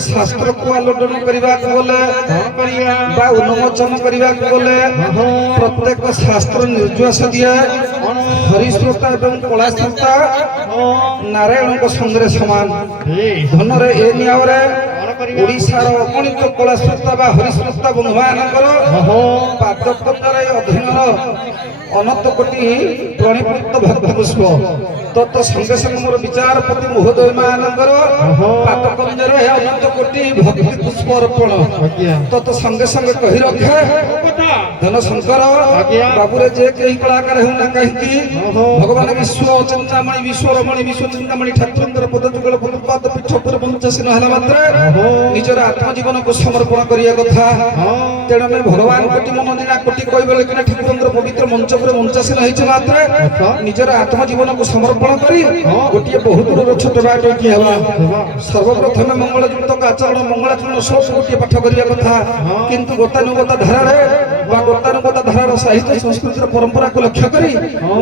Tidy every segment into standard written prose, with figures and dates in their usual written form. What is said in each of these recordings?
शास्त्र को आलोडन करने बा उन्मोचन करने प्रत्येक शास्त्र निर्जुआस दिए हरिश्रोता एवं कलाश्रोता नारायण संगे सामान धन ए नियावरे ओडिशार अगणित कलाश्रोता बा हरिश्रोता बंधु मानकर पादपद्मर अधीनर अनंत कोटि प्रणीपुत भक्त पुष्प तत् संगे संगे मोर विचारपति महोदय मानकर पादपद्मर अनंत कोटि भक्ति पुष्प अर्पण तत् संगे संगे कही रखे धन शंकर बाबूरे जे कई कलाकार होना कहीं भगवान विश्व चिंतामणि विश्व रमणी विश्व चिंतामणि ठाकुर पदजुगल पद पीठ पर पंचासीन है मात्र निजर आत्मजीवन को समर्पण करिया कथा तेणु मैं भगवान कोटि मनोदिना कोटि कहबले कि ठाकुर पवित्र मंच पर पंचासीन है मात्र निजर आत्मजीवन को समर्पण करी गोटे बहुत दूर छोट बाट हवा सर्वप्रथम मंगलयुक्त आचरण मंगलाचरण सब गोटे पाठ करिया कथा किंतु गतानुगत धारा गतानुगत धारार साहित्य संस्कृतिर परंपरा को लक्ष्य करी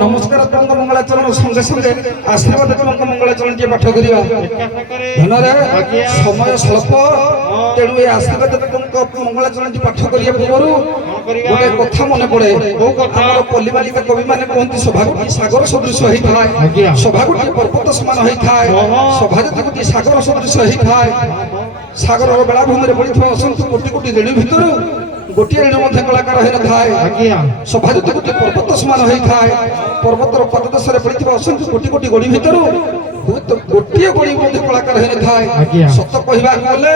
नमस्कार मंगलाचरण संगे संगे आशीर्वाद मंगलाचरण टे पाठ करिया धनरे समय स्वल्प तेणु ये आशीर्वाद मंगलाचरण टी पाठ करिया पूर्व गोटे कथा मन पड़े आमर पल्ली बालिका कवि माने कहते सभा गोटे सागर सदृश होता है सभा गोटे पर्वत समान होता है सभा जति गोटे सागर सदृश होता है सागर बेलाभूमि पड़ी असंख्य कोटि कोटि ऋणी भितर गोटे ऋण कलाकार हो न था सभा जति गोटे पर्वत समान होता है पर्वतर पददेश पड़ी असंख्य कोटि कोटि गड़ी भितर गोटे गड़ी कलाकार हो न था सत कहवा गले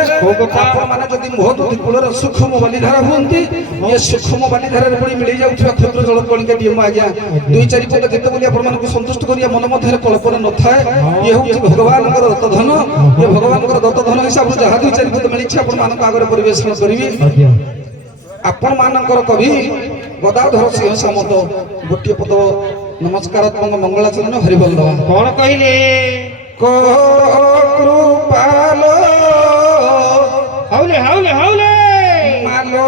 आपने जदि महोदधि कूलर सूक्ष्म बालीधारा हमें ये सूक्ष्म बालीधारा पड़ी मिल जाऊँ क्षुद्र जल कणिका टी आज्ञा दुई चारि पद जिते बोली आप संतुष्ट करिया मन मध्य कल्पना न था ये हूँ भगवान दत्त धन ये भगवान दत्त धन हिसाब से जहाँ दुई चारि पद मिली आगे परिवेशन करी आपण मानकर कवि गदाधर सिंह सामंत गोटे पद नमस्कार मंगलाचरण हरिबल दवा कौन कहले कृपाल हाउले हाउले हाउले मालो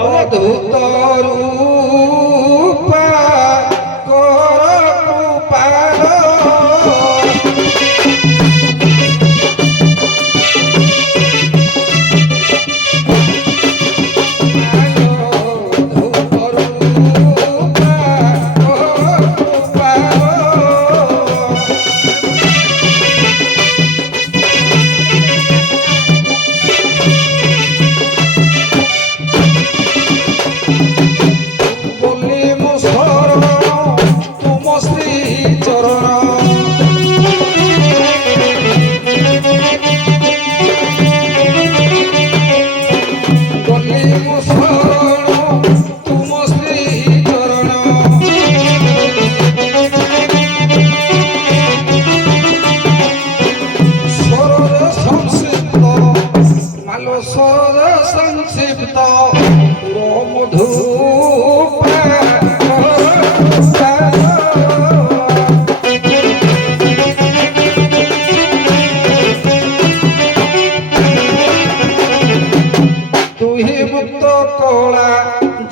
अवधूत रूपा कृपाल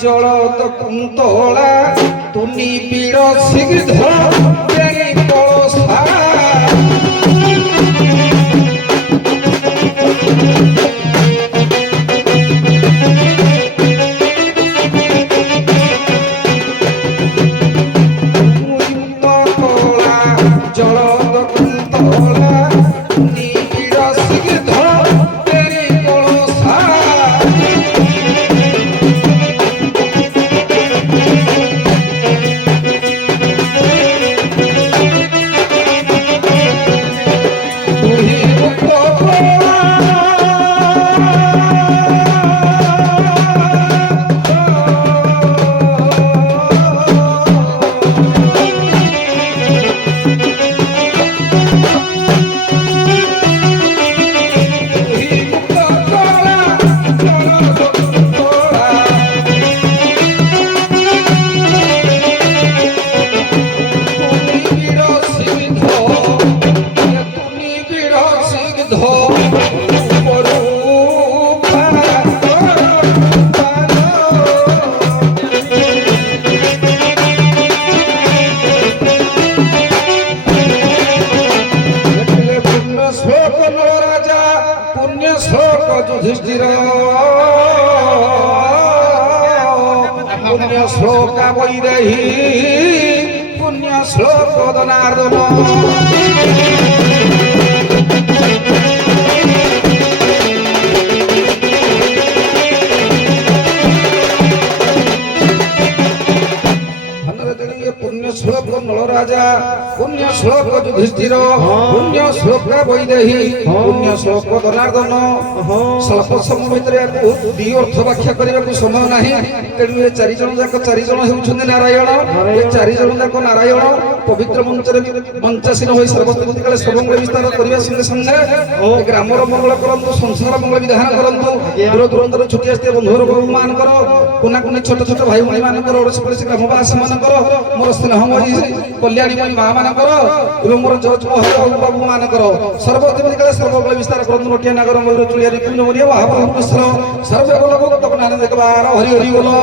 जलत कुंतला तुनी पीड़ सिग्ध बेणी कलसा जलत कुंतला तुनी पीड़ सिग्ध बेणी कलसा ବୈଦେହୀ ପୁଣ୍ୟ ଶ୍ଲୋକ ଦନାର୍ଦନ पुण्य श्लोक नल राजा पुण्य श्लोक युधिष्ठिर पुण्य श्लोक वैदेही पुण्य श्लोक दनार्दन स्वल्प समय भितर दी अर्थ व्याख्या करने को समय नहीं तेणु ये चार जन जाक चार जन होउछन्ति नारायण ये चार जन जाक नारायण पवित्र मंचरे मंचासीन होई सर्वस्थिति काले सर्वमंगल विस्तार करबा संगे संगे ग्रामर मंगल करंतु संसार मंगल विधान करंतु दूर दूरांतर छुटी आस्ते बंधुर मान करो कोना कोने छोट छोट भाई भाई मान करो ओडस पड़े ग्रामवासी मान करो मोर स्नेहमयी कल्याणी माँ मानकर एवं मोर जज महल बाबू मानकर सर्वदेवी काले सर्वमंगल विस्तार करंतु नटिया नागर मयूर चुलिया रिपुन मोरिया महाप्रभु सर्व सर्व लोक तक नारायण देखबार हरि हरि बोलो।